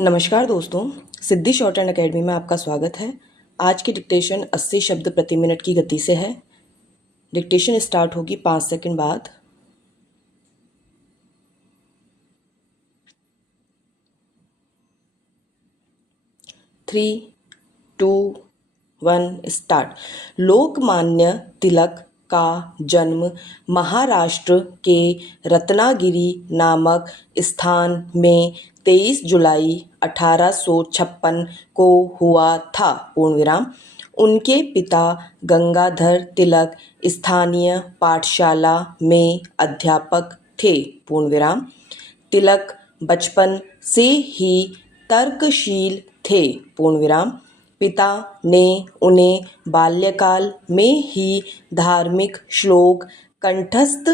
नमस्कार दोस्तों, सिद्धि short and academy में आपका स्वागत है। आज की डिक्टेशन 80 शब्द प्रति मिनट की गति से है। डिक्टेशन स्टार्ट होगी 5 सेकंड बाद। Three, two, one, start. Lokmanya Tilak का जन्म महाराष्ट्र के रत्नागिरी नामक स्थान में 23 जुलाई 1856 को हुआ था। पूर्णविराम। उनके पिता गंगाधर तिलक स्थानीय पाठशाला में अध्यापक थे। पूर्णविराम। तिलक बचपन से ही तर्कशील थे। पूर्णविराम। पिता ने उन्हें बाल्यकाल में ही धार्मिक श्लोक कंठस्थ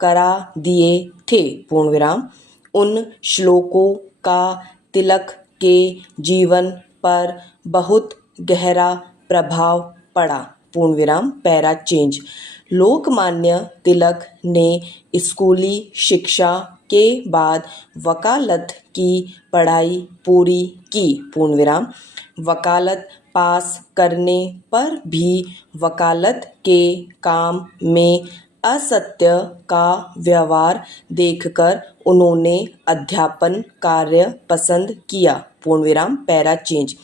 करा दिए थे। पूर्णविराम। उन श्लोकों का तिलक के जीवन पर बहुत गहरा प्रभाव पड़ा। पूर्णविराम। Para change. लोकमान्य तिलक ने स्कूली शिक्षा के बाद वकालत की पढ़ाई पूरी की। पूर्णविराम। वकालत पास करने पर भी वकालत के काम में असत्य का व्यवहार देखकर उन्होंने अध्यापन कार्य पसंद किया। पूर्णविराम। Para change.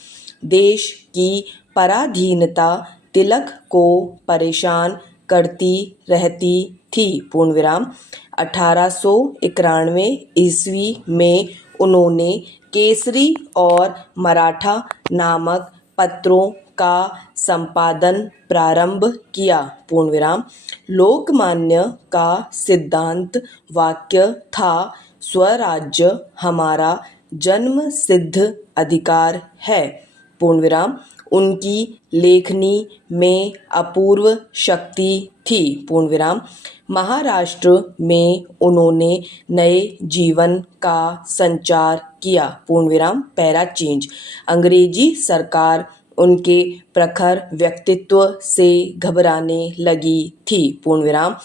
देश की पराधीनता तिलक को परेशान करती रहती थी। पूर्णविराम। 1891 ईस्वी में उन्होंने केसरी और मराठा नामक पत्रों का संपादन प्रारंभ किया। पूर्णविराम। लोकमान्य का सिद्धांत वाक्य था, स्वराज्य हमारा जन्मसिद्ध अधिकार है। पूर्णविराम। उनकी लेखनी में अपूर्व शक्ति थी। पूर्णविराम। महाराष्ट्र में उन्होंने नए जीवन का संचार किया। पूर्णविराम। Para change. अंग्रेजी सरकार उनके प्रखर व्यक्तित्व से घबराने लगी थी। पूर्णविराम।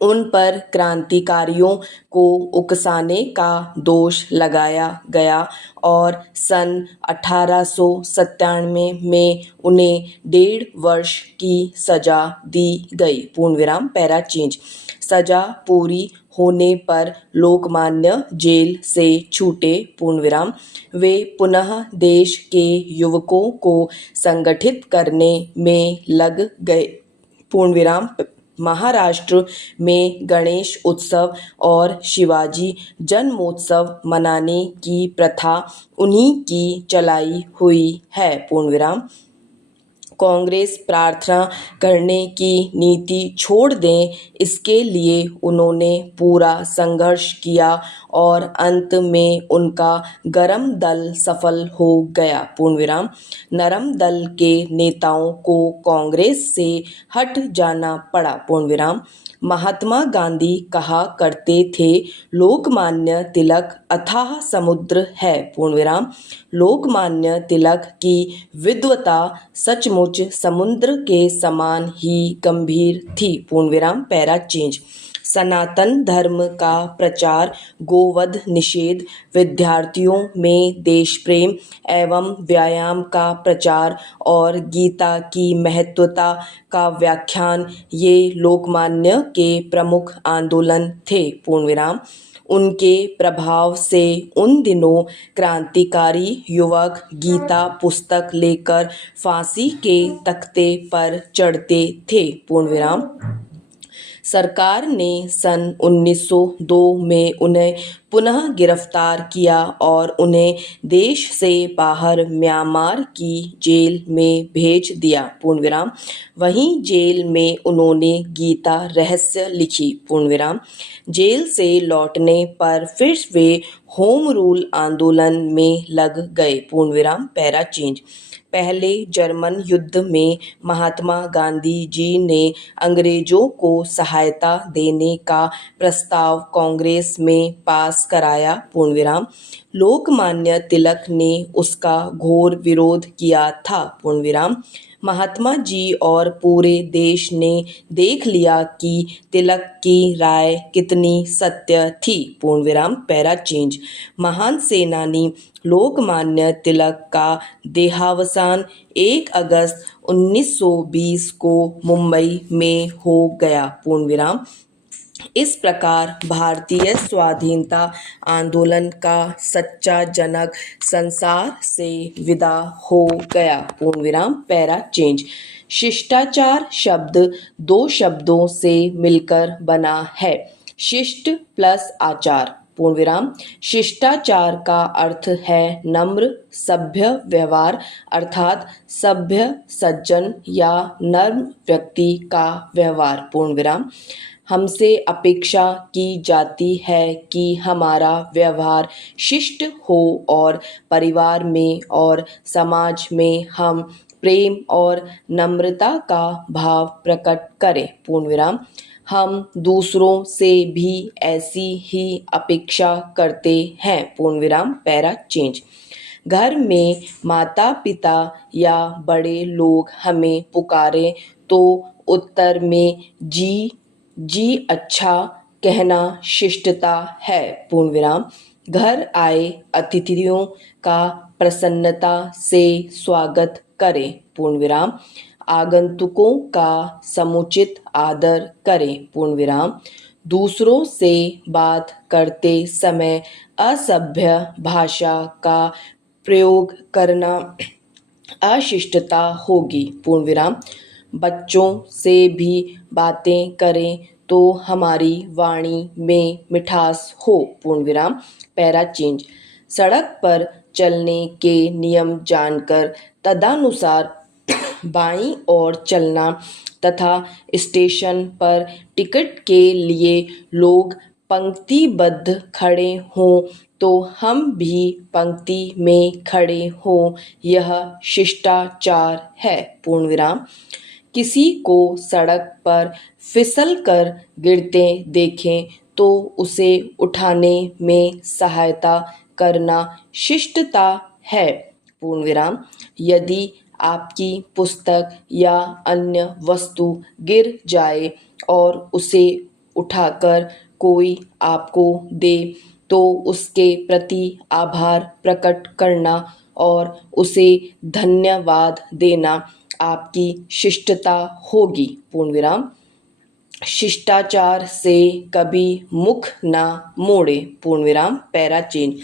उन पर क्रांतिकारियों को उकसाने का दोष लगाया गया और सन 1897 में उन्हें 1.5 वर्ष की सजा दी गई। पूर्णविराम। Para change. सजा पूरी होने पर लोकमान्य जेल से छूटे। पूर्णविराम। वे पुनः देश के युवकों को संगठित करने में लग गए। पूर्णविराम। महाराष्ट्र में गणेश उत्सव और शिवाजी जन्मोत्सव मनाने की प्रथा उन्हीं की चलाई हुई है। पूर्णविराम। कांग्रेस प्रार्थना करने की नीति छोड़ दें, इसके लिए उन्होंने पूरा संघर्ष किया और अंत में उनका गरम दल सफल हो गया। पूर्णविराम। नरम दल के नेताओं को कांग्रेस से हट जाना पड़ा। पूर्णविराम। महात्मा गांधी कहा करते थे, लोकमान्य तिलक अथाह समुद्र है। पूर्णविराम। लोकमान्य तिलक की विद्वता सचमुच समुद्र के समान ही गंभीर थी। पूर्णविराम। Para change. सनातन धर्म का प्रचार, गोवध निषेध, विद्यार्थियों में देश प्रेम एवं व्यायाम का प्रचार और गीता की महत्वता का व्याख्यान ये लोकमान्य के प्रमुख आंदोलन थे। पूर्णविराम। उनके प्रभाव से उन दिनों क्रांतिकारी युवक गीता पुस्तक लेकर फांसी के तख्ते पर चढ़ते थे। पूर्णविराम। सरकार ने सन 1902 में उन्हें पुनः गिरफ्तार किया और उन्हें देश से बाहर म्यांमार की जेल में भेज दिया। पूर्णविराम। वहीं जेल में उन्होंने गीता रहस्य लिखी। पूर्णविराम। जेल से लौटने पर फिर वे होम रूल आंदोलन में लग गए। पूर्णविराम। Para change. पहले जर्मन युद्ध में महात्मा गांधी जी ने अंग्रेजों को सहायता देने का प्रस्ताव कांग्रेस में पास पास कराया पूर्ण विराम। लोकमान्य तिलक ने उसका घोर विरोध किया था पूर्ण विराम। महात्मा जी और पूरे देश ने देख लिया कि तिलक की राय कितनी सत्य थी पूर्ण विराम। Para change. महान सेनानी लोकमान्य तिलक का देहावसान 1 अगस्त 1920 को मुंबई में हो गया पूर्ण विराम। इस प्रकार भारतीय स्वाधीनता आंदोलन का सच्चा जनक संसार से विदा हो गया पूर्ण विराम। Para change. शिष्टाचार शब्द 2 शब्दों से मिलकर बना है, शिष्ट प्लस आचार पूर्ण विराम। शिष्टाचार का अर्थ है नम्र सभ्य व्यवहार, अर्थात सभ्य सज्जन या नर्म व्यक्ति का व्यवहार पूर्ण विराम। हमसे अपेक्षा की जाती है कि हमारा व्यवहार शिष्ट हो और परिवार में और समाज में हम प्रेम और नम्रता का भाव प्रकट करें पूर्ण विराम। हम दूसरों से भी ऐसी ही अपेक्षा करते हैं पूर्ण विराम। Para change. घर में माता पिता या बड़े लोग हमें पुकारें तो उत्तर में जी अच्छा कहना शिष्टता है पूर्ण विराम। घर आए अतिथियों का प्रसन्नता से स्वागत करें पूर्ण विराम। आगंतुकों का समुचित आदर करें पूर्ण विराम। दूसरों से बात करते समय असभ्य भाषा का प्रयोग करना अशिष्टता होगी पूर्ण विराम। बच्चों से भी बातें करें तो हमारी वाणी में मिठास हो पूर्ण विराम। Para change. सड़क पर चलने के नियम जानकर तदनुसार बाईं ओर चलना तथा स्टेशन पर टिकट के लिए लोग पंक्तिबद्ध खड़े हों तो हम भी पंक्ति में खड़े हों, यह शिष्टाचार है पूर्ण विराम। किसी को सड़क पर फिसल कर गिरते देखें तो उसे उठाने में सहायता करना शिष्टता है पूर्ण विराम। यदि आपकी पुस्तक या अन्य वस्तु गिर जाए और उसे उठाकर कोई आपको दे तो उसके प्रति आभार प्रकट करना और उसे धन्यवाद देना आपकी शिष्टता होगी पूर्ण विराम। शिष्टाचार से कभी मुख ना मोड़े पूर्ण विराम। Para change.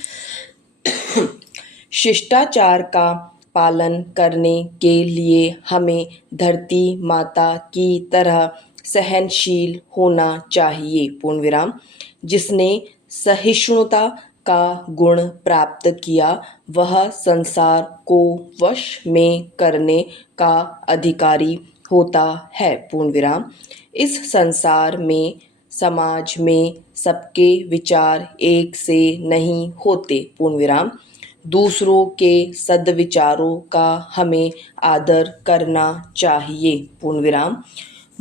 शिष्टाचार का पालन करने के लिए हमें धरती माता की तरह सहनशील होना चाहिए पूर्ण विराम। जिसने सहिष्णुता का गुण प्राप्त किया वह संसार को वश में करने का अधिकारी होता है पूर्ण विराम। इस संसार में समाज में सबके विचार एक से नहीं होते पूर्ण विराम। दूसरों के सद्विचारों का हमें आदर करना चाहिए पूर्ण विराम।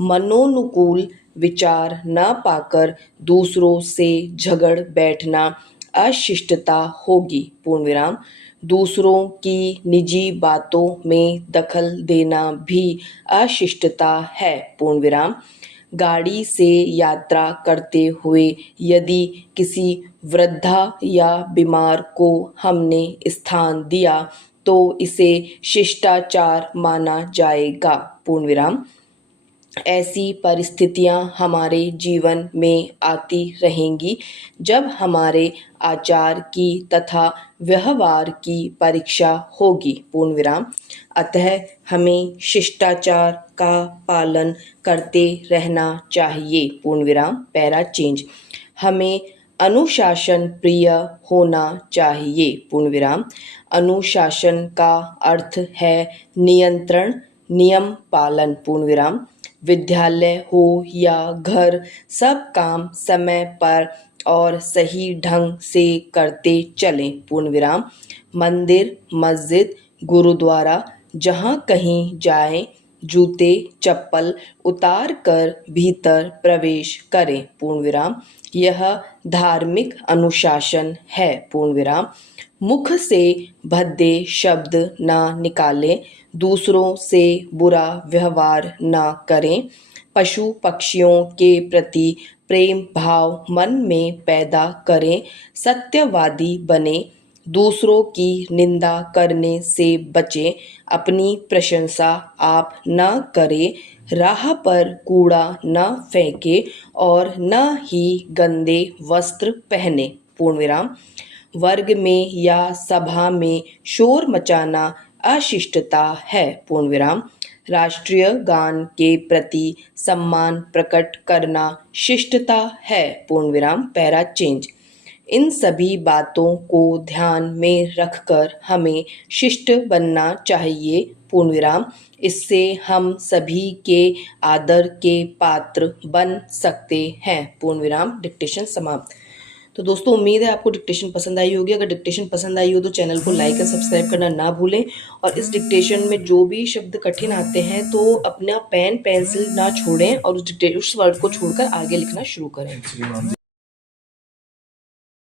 मनोनुकूल विचार न पाकर दूसरों से झगड़ बैठना अशिष्टता होगी पूर्ण विराम। दूसरों की निजी बातों में दखल देना भी अशिष्टता है पूर्ण विराम। गाड़ी से यात्रा करते हुए यदि किसी वृद्धा या बीमार को हमने स्थान दिया तो इसे शिष्टाचार माना जाएगा पूर्ण विराम। ऐसी परिस्थितियां हमारे जीवन में आती रहेंगी जब हमारे आचार की तथा व्यवहार की परीक्षा होगी पूर्ण विराम। अतः हमें शिष्टाचार का पालन करते रहना चाहिए पूर्ण विराम। Para change. हमें अनुशासन प्रिय होना चाहिए पूर्ण विराम। अनुशासन का अर्थ है नियंत्रण नियम पालन पूर्ण विराम। विद्यालय हो या घर सब काम समय पर और सही ढंग से करते चलें पूर्ण विराम। मंदिर मस्जिद गुरुद्वारा जहाँ कहीं जाएं जूते चप्पल उतार कर भीतर प्रवेश करें पूर्ण विराम। यह धार्मिक अनुशासन है पूर्ण विराम। मुख से भद्दे शब्द ना निकालें, दूसरों से बुरा व्यवहार ना करें, पशु पक्षियों के प्रति प्रेम भाव मन में पैदा करें, सत्यवादी बने, दूसरों की निंदा करने से बचें, अपनी प्रशंसा आप न करें, राह पर कूड़ा न फेंके और न ही गंदे वस्त्र पहने पूर्ण विराम। वर्ग में या सभा में शोर मचाना अशिष्टता है पूर्ण विराम। राष्ट्रीय गान के प्रति सम्मान प्रकट करना शिष्टता है पूर्ण विराम। Para change. इन सभी बातों को ध्यान में रखकर हमें शिष्ट बनना चाहिए पूर्ण विराम। इससे हम सभी के आदर के पात्र बन सकते हैं पूर्ण विराम। डिक्टेशन समाप्त। तो दोस्तों उम्मीद है आपको डिक्टेशन पसंद आई होगी। अगर डिक्टेशन पसंद आई हो तो चैनल को लाइक और सब्सक्राइब करना ना भूलें। और इस डिक्टेशन में जो भी शब्द कठिन आते हैं तो अपना पेन पेंसिल ना छोड़ें और उस वर्ड को छोड़कर आगे लिखना शुरू करें।